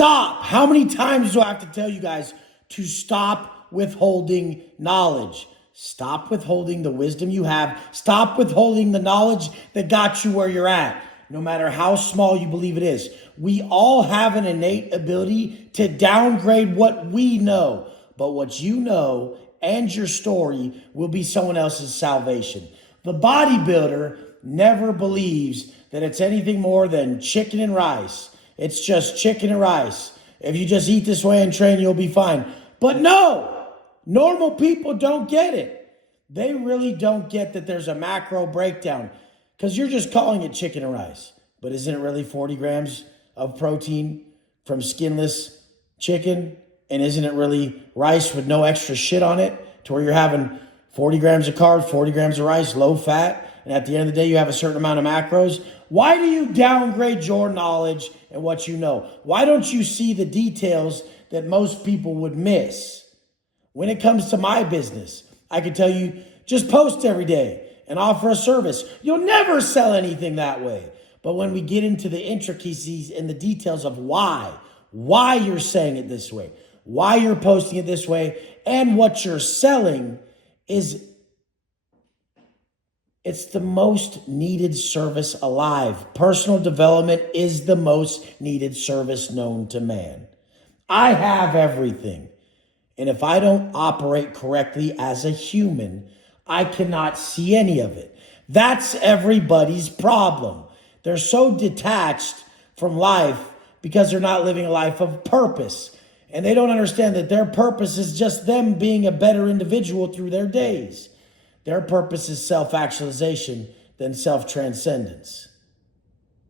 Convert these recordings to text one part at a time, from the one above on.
Stop. How many times do I have to tell you guys to stop withholding knowledge? Stop withholding the wisdom you have. Stop withholding the knowledge that got you where you're at, no matter how small you believe it is. We all have an innate ability to downgrade what we know, but what you know and your story will be someone else's salvation. The bodybuilder never believes that it's anything more than chicken and rice. It's just chicken and rice. If you just eat this way and train, you'll be fine. But no, normal people don't get it. They really don't get that there's a macro breakdown because you're just calling it chicken and rice. But isn't it really 40 grams of protein from skinless chicken? And isn't it really rice with no extra shit on it to where you're having 40 grams of carbs, 40 grams of rice, low fat, and at the end of the day, you have a certain amount of macros? Why do you downgrade your knowledge and what you know? Why don't you see the details that most people would miss? When it comes to my business, I can tell you, just post every day and offer a service. You'll never sell anything that way. But when we get into the intricacies and the details of why you're saying it this way, why you're posting it this way, and what you're selling it's the most needed service alive. Personal development is the most needed service known to man. I have everything. And if I don't operate correctly as a human, I cannot see any of it. That's everybody's problem. They're so detached from life because they're not living a life of purpose. And they don't understand that their purpose is just them being a better individual through their days. Their purpose is self-actualization than self-transcendence.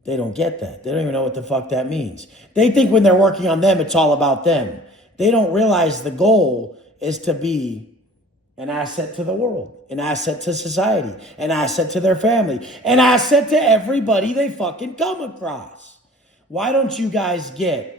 They don't get that. They don't even know what the fuck that means. They think when they're working on them, it's all about them. They don't realize the goal is to be an asset to the world, an asset to society, an asset to their family, an asset to everybody they fucking come across. Why don't you guys get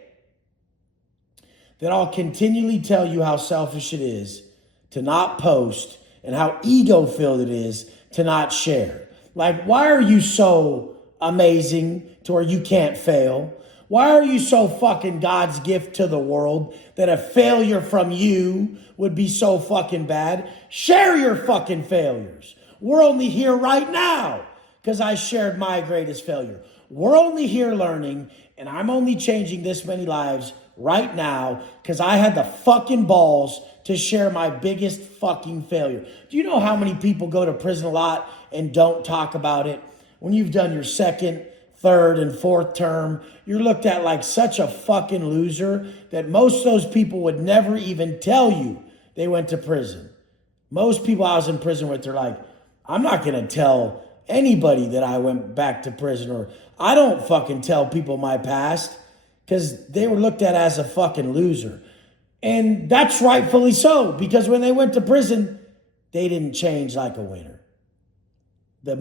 that I'll continually tell you how selfish it is to not post and how ego-filled it is to not share? Like, why are you so amazing to where you can't fail? Why are you so fucking God's gift to the world that a failure from you would be so fucking bad? Share your fucking failures. We're only here right now because I shared my greatest failure. We're only here learning, and I'm only changing this many lives right now because I had the fucking balls to share my biggest fucking failure. Do you know how many people go to prison a lot and don't talk about it? When you've done your second, third, and fourth term, you're looked at like such a fucking loser that most of those people would never even tell you they went to prison. Most people I was in prison with, they're like, I'm not going to tell anybody that I went back to prison, or I don't fucking tell people my past, because they were looked at as a fucking loser. And that's rightfully so, because when they went to prison, they didn't change like a winner. The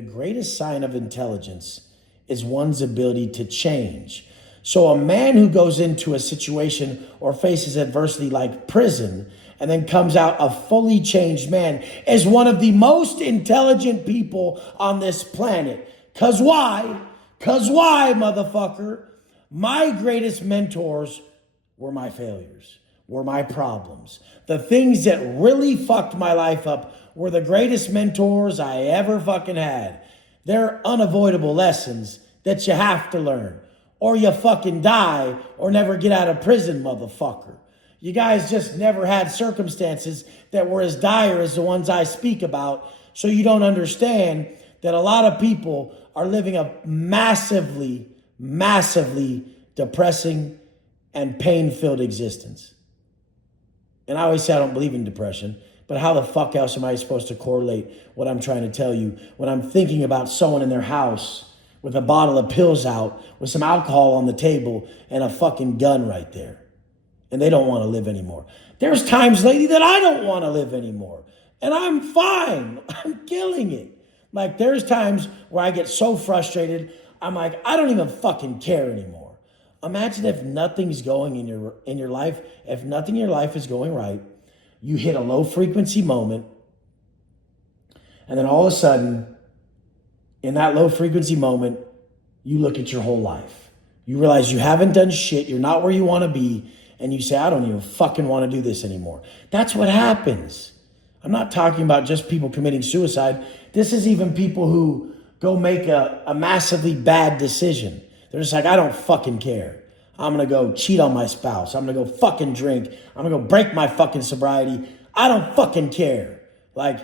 greatest sign of intelligence is one's ability to change. So a man who goes into a situation or faces adversity like prison and then comes out a fully changed man is one of the most intelligent people on this planet. Cause why? Cause why, motherfucker? My greatest mentors were my failures, were my problems. The things that really fucked my life up were the greatest mentors I ever fucking had. They're unavoidable lessons that you have to learn, or you fucking die or never get out of prison, motherfucker. You guys just never had circumstances that were as dire as the ones I speak about, so you don't understand that a lot of people are living a massively, massively depressing and pain-filled existence. And I always say I don't believe in depression, but how the fuck else am I supposed to correlate what I'm trying to tell you when I'm thinking about someone in their house with a bottle of pills out, with some alcohol on the table, and a fucking gun right there? And they don't want to live anymore. There's times, lady, that I don't want to live anymore. And I'm fine. I'm killing it. Like, there's times where I get so frustrated, I'm like, I don't even fucking care anymore. Imagine if nothing's going in your life, if nothing in your life is going right, you hit a low frequency moment, and then all of a sudden, in that low frequency moment, you look at your whole life. You realize you haven't done shit. You're not where you want to be. And you say, I don't even fucking want to do this anymore. That's what happens. I'm not talking about just people committing suicide. This is even people who go make a massively bad decision. They're just like, I don't fucking care. I'm going to go cheat on my spouse. I'm going to go fucking drink. I'm going to go break my fucking sobriety. I don't fucking care. Like,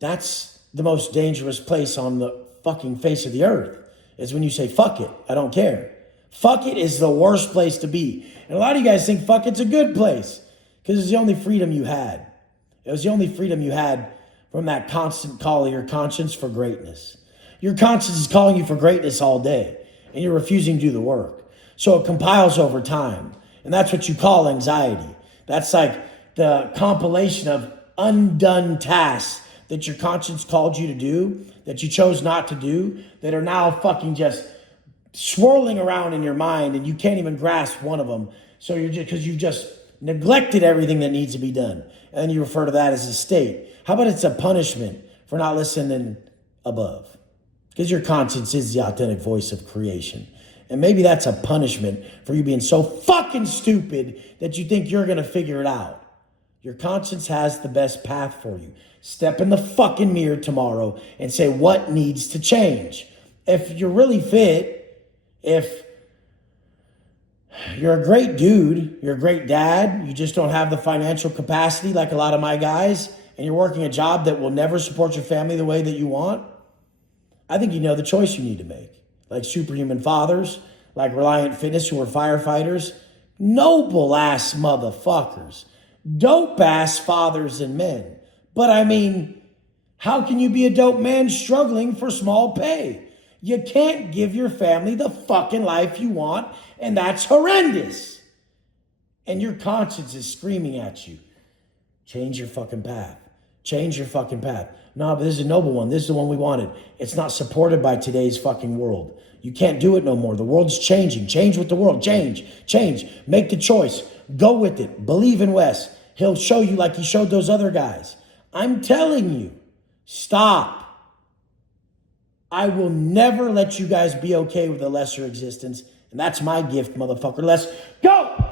that's the most dangerous place on the fucking face of the earth, is when you say, fuck it, I don't care. Fuck it is the worst place to be. And a lot of you guys think fuck it's a good place because it's the only freedom you had. It was the only freedom you had from that constant call of your conscience for greatness. Your conscience is calling you for greatness all day, and you're refusing to do the work. So it compiles over time. And that's what you call anxiety. That's like the compilation of undone tasks that your conscience called you to do, that you chose not to do, that are now fucking just swirling around in your mind, and you can't even grasp one of them. So you're just, because you've just neglected everything that needs to be done. And then you refer to that as a state. How about it's a punishment for not listening above? Because your conscience is the authentic voice of creation. And maybe that's a punishment for you being so fucking stupid that you think you're going to figure it out. Your conscience has the best path for you. Step in the fucking mirror tomorrow and say what needs to change. If you're really fit, if you're a great dude, you're a great dad, you just don't have the financial capacity like a lot of my guys, and you're working a job that will never support your family the way that you want, I think you know the choice you need to make. Like Superhuman Fathers, like Reliant Fitness, who are firefighters, noble ass motherfuckers, dope ass fathers and men. But I mean, how can you be a dope man struggling for small pay? You can't give your family the fucking life you want, and that's horrendous. And your conscience is screaming at you. Change your fucking path. Change your fucking path. No, but this is a noble one. This is the one we wanted. It's not supported by today's fucking world. You can't do it no more. The world's changing. Change with the world. Change. Change. Make the choice. Go with it. Believe in Wes. He'll show you like he showed those other guys. I'm telling you, stop. I will never let you guys be okay with a lesser existence. And that's my gift, motherfucker. Let's go.